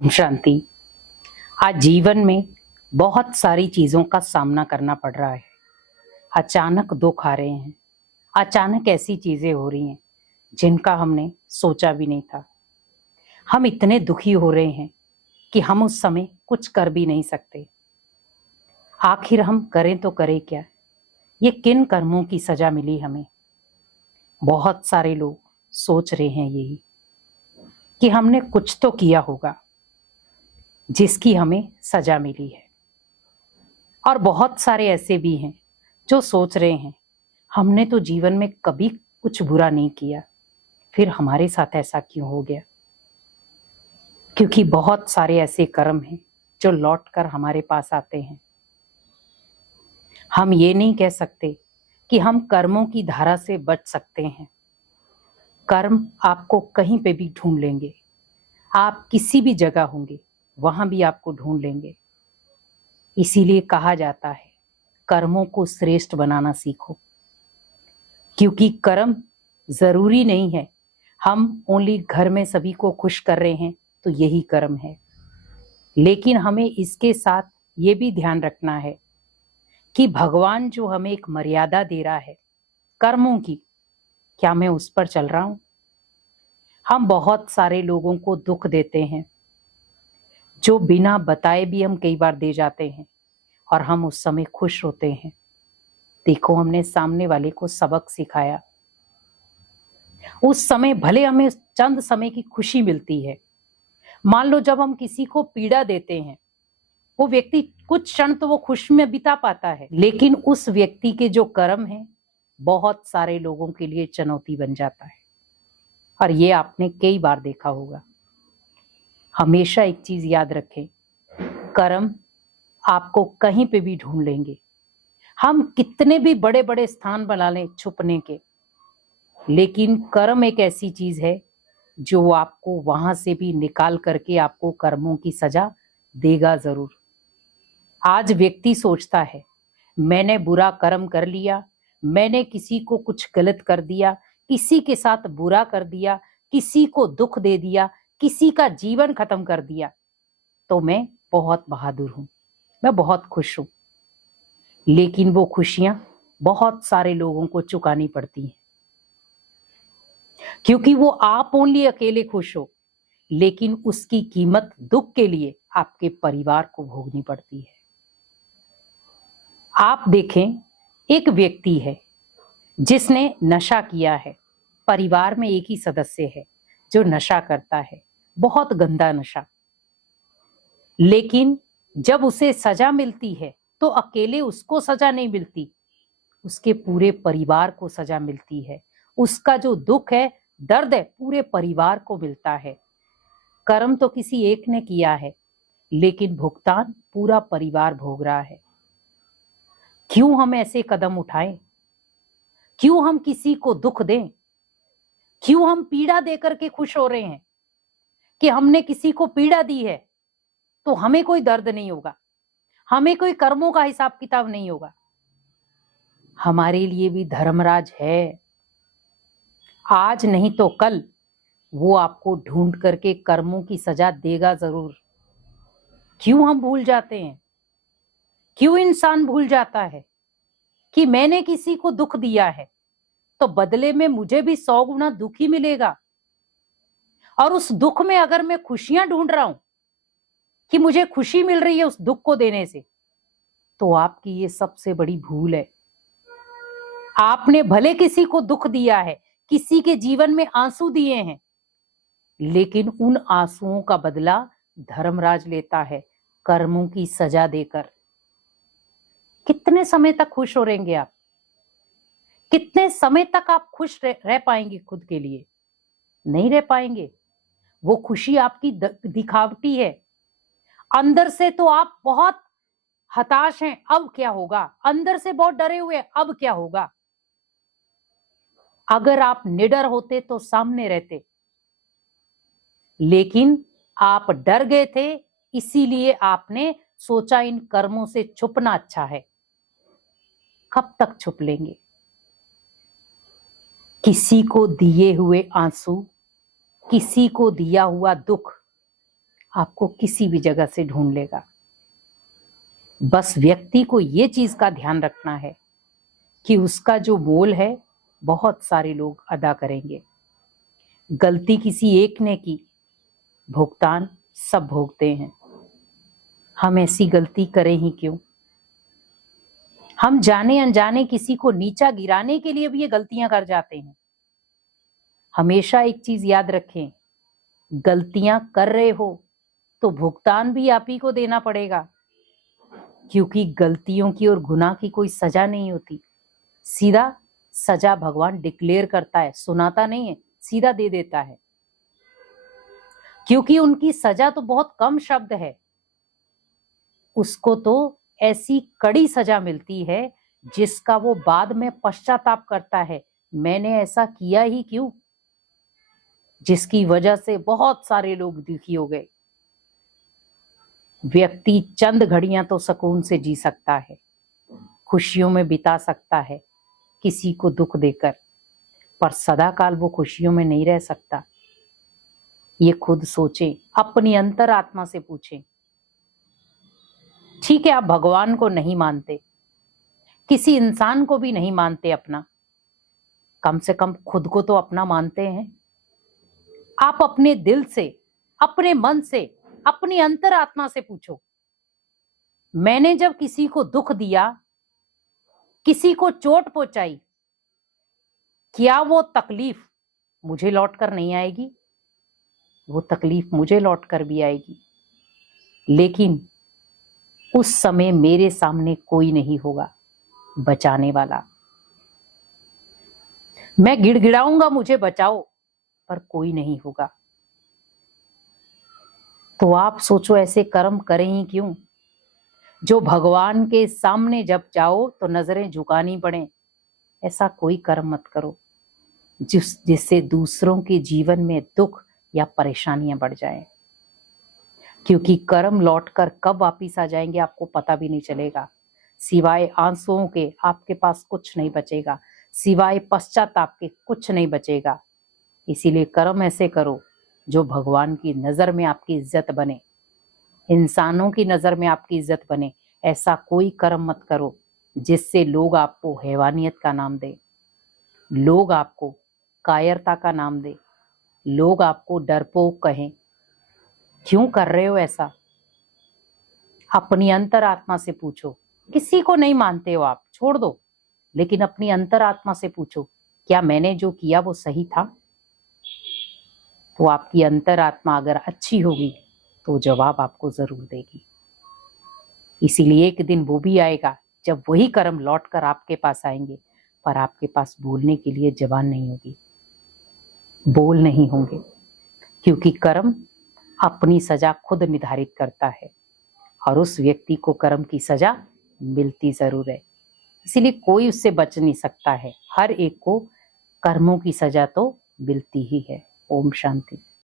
ओम शांति। आज जीवन में बहुत सारी चीजों का सामना करना पड़ रहा है। अचानक दुख आ रहे हैं, अचानक ऐसी चीजें हो रही हैं जिनका हमने सोचा भी नहीं था। हम इतने दुखी हो रहे हैं कि हम उस समय कुछ कर भी नहीं सकते। आखिर हम करें तो करें क्या? ये किन कर्मों की सजा मिली हमें? बहुत सारे लोग सोच रहे हैं यही कि हमने कुछ तो किया होगा जिसकी हमें सजा मिली है। और बहुत सारे ऐसे भी हैं जो सोच रहे हैं हमने तो जीवन में कभी कुछ बुरा नहीं किया, फिर हमारे साथ ऐसा क्यों हो गया? क्योंकि बहुत सारे ऐसे कर्म हैं जो लौट कर हमारे पास आते हैं। हम ये नहीं कह सकते कि हम कर्मों की धारा से बच सकते हैं। कर्म आपको कहीं पे भी ढूंढ लेंगे। आप किसी भी जगह होंगे, वहां भी आपको ढूंढ लेंगे। इसीलिए कहा जाता है कर्मों को श्रेष्ठ बनाना सीखो, क्योंकि कर्म जरूरी नहीं है हम ओनली घर में सभी को खुश कर रहे हैं तो यही कर्म है। लेकिन हमें इसके साथ ये भी ध्यान रखना है कि भगवान जो हमें एक मर्यादा दे रहा है कर्मों की, क्या मैं उस पर चल रहा हूं? हम बहुत सारे लोगों को दुख देते हैं जो बिना बताए भी हम कई बार दे जाते हैं और हम उस समय खुश होते हैं। देखो, हमने सामने वाले को सबक सिखाया। उस समय भले हमें चंद समय की खुशी मिलती है। मान लो जब हम किसी को पीड़ा देते हैं, वो व्यक्ति कुछ क्षण तो वो खुश में बिता पाता है, लेकिन उस व्यक्ति के जो कर्म है बहुत सारे लोगों के लिए चुनौती बन जाता है। और ये आपने कई बार देखा होगा। हमेशा एक चीज याद रखें, कर्म आपको कहीं पे भी ढूंढ लेंगे। हम कितने भी बड़े बड़े स्थान बना लें छुपने के, लेकिन कर्म एक ऐसी चीज है जो आपको वहां से भी निकाल करके आपको कर्मों की सजा देगा जरूर। आज व्यक्ति सोचता है मैंने बुरा कर्म कर लिया, मैंने किसी को कुछ गलत कर दिया, किसी के साथ बुरा कर दिया, किसी को दुख दे दिया, किसी का जीवन खत्म कर दिया, तो मैं बहुत बहादुर हूं, मैं बहुत खुश हूं। लेकिन वो खुशियां बहुत सारे लोगों को चुकानी पड़ती हैं, क्योंकि वो आप ओनली अकेले खुश हो, लेकिन उसकी कीमत दुख के लिए आपके परिवार को भोगनी पड़ती है। आप देखें, एक व्यक्ति है जिसने नशा किया है, परिवार में एक ही सदस्य है जो नशा करता है, बहुत गंदा नशा। लेकिन जब उसे सजा मिलती है तो अकेले उसको सजा नहीं मिलती, उसके पूरे परिवार को सजा मिलती है। उसका जो दुख है, दर्द है, पूरे परिवार को मिलता है। कर्म तो किसी एक ने किया है, लेकिन भुगतान पूरा परिवार भोग रहा है। क्यों हम ऐसे कदम उठाएं? क्यों हम किसी को दुख दें? क्यों हम पीड़ा देकर के खुश हो रहे हैं कि हमने किसी को पीड़ा दी है तो हमें कोई दर्द नहीं होगा, हमें कोई कर्मों का हिसाब किताब नहीं होगा? हमारे लिए भी धर्मराज है। आज नहीं तो कल वो आपको ढूंढ करके कर्मों की सजा देगा जरूर। क्यों हम भूल जाते हैं? क्यों इंसान भूल जाता है कि मैंने किसी को दुख दिया है तो बदले में मुझे भी 100 गुना दुख ही मिलेगा? और उस दुख में अगर मैं खुशियां ढूंढ रहा हूं कि मुझे खुशी मिल रही है उस दुख को देने से, तो आपकी ये सबसे बड़ी भूल है। आपने भले किसी को दुख दिया है, किसी के जीवन में आंसू दिए हैं, लेकिन उन आंसुओं का बदला धर्मराज लेता है कर्मों की सजा देकर। कितने समय तक खुश हो रहेंगे आप? कितने समय तक आप खुश रह पाएंगे खुद के लिए? नहीं रह पाएंगे। वो खुशी आपकी दिखावटी है। अंदर से तो आप बहुत हताश हैं, अब क्या होगा? अंदर से बहुत डरे हुए, अब क्या होगा? अगर आप निडर होते तो सामने रहते, लेकिन आप डर गए थे, इसीलिए आपने सोचा इन कर्मों से छुपना अच्छा है। कब तक छुप लेंगे? किसी को दिए हुए आंसू, किसी को दिया हुआ दुख आपको किसी भी जगह से ढूंढ लेगा। बस व्यक्ति को ये चीज का ध्यान रखना है कि उसका जो मोल है बहुत सारे लोग अदा करेंगे। गलती किसी एक ने की, भुगतान सब भोगते हैं। हम ऐसी गलती करें ही क्यों? हम जाने अनजाने किसी को नीचा गिराने के लिए भी ये गलतियां कर जाते हैं। हमेशा एक चीज याद रखें, गलतियां कर रहे हो तो भुगतान भी आप ही को देना पड़ेगा, क्योंकि गलतियों की और गुनाह की कोई सजा नहीं होती। सीधा सजा भगवान डिक्लेयर करता है, सुनाता नहीं है, सीधा दे देता है। क्योंकि उनकी सजा तो बहुत कम शब्द है, उसको तो ऐसी कड़ी सजा मिलती है जिसका वो बाद में पश्चाताप करता है, मैंने ऐसा किया ही क्यों, जिसकी वजह से बहुत सारे लोग दुखी हो गए। व्यक्ति चंद घड़ियां तो सुकून से जी सकता है, खुशियों में बिता सकता है किसी को दुख देकर, पर सदा काल वो खुशियों में नहीं रह सकता। ये खुद सोचें, अपनी अंतरात्मा से पूछें। ठीक है, आप भगवान को नहीं मानते, किसी इंसान को भी नहीं मानते अपना, कम से कम खुद को तो अपना मानते हैं। आप अपने दिल से, अपने मन से, अपनी अंतरात्मा से पूछो, मैंने जब किसी को दुख दिया, किसी को चोट पहुंचाई, क्या वो तकलीफ मुझे लौट कर नहीं आएगी? वो तकलीफ मुझे लौट कर भी आएगी, लेकिन उस समय मेरे सामने कोई नहीं होगा बचाने वाला। मैं गिड़गिड़ाऊंगा मुझे बचाओ, पर कोई नहीं होगा। तो आप सोचो, ऐसे कर्म करें ही क्यों जो भगवान के सामने जब जाओ तो नजरें झुकानी पड़े। ऐसा कोई कर्म मत करो जिससे दूसरों के जीवन में दुख या परेशानियां बढ़ जाएं, क्योंकि कर्म लौटकर कब वापिस आ जाएंगे आपको पता भी नहीं चलेगा। सिवाय आंसुओं के आपके पास कुछ नहीं बचेगा, सिवाय पश्चाताप के कुछ नहीं बचेगा। इसीलिए कर्म ऐसे करो जो भगवान की नजर में आपकी इज्जत बने, इंसानों की नजर में आपकी इज्जत बने। ऐसा कोई कर्म मत करो जिससे लोग आपको हैवानियत का नाम दे, लोग आपको कायरता का नाम दे, लोग आपको डरपोक कहें। क्यों कर रहे हो ऐसा? अपनी अंतरात्मा से पूछो। किसी को नहीं मानते हो आप, छोड़ दो, लेकिन अपनी अंतरात्मा से पूछो, क्या मैंने जो किया वो सही था? तो आपकी अंतरात्मा अगर अच्छी होगी तो जवाब आपको जरूर देगी। इसीलिए एक दिन वो भी आएगा जब वही कर्म लौटकर आपके पास आएंगे, पर आपके पास बोलने के लिए जबान नहीं होगी, बोल नहीं होंगे, क्योंकि कर्म अपनी सजा खुद निर्धारित करता है और उस व्यक्ति को कर्म की सजा मिलती जरूर है। इसीलिए कोई उससे बच नहीं सकता है, हर एक को कर्मों की सजा तो मिलती ही है। ओम शांति।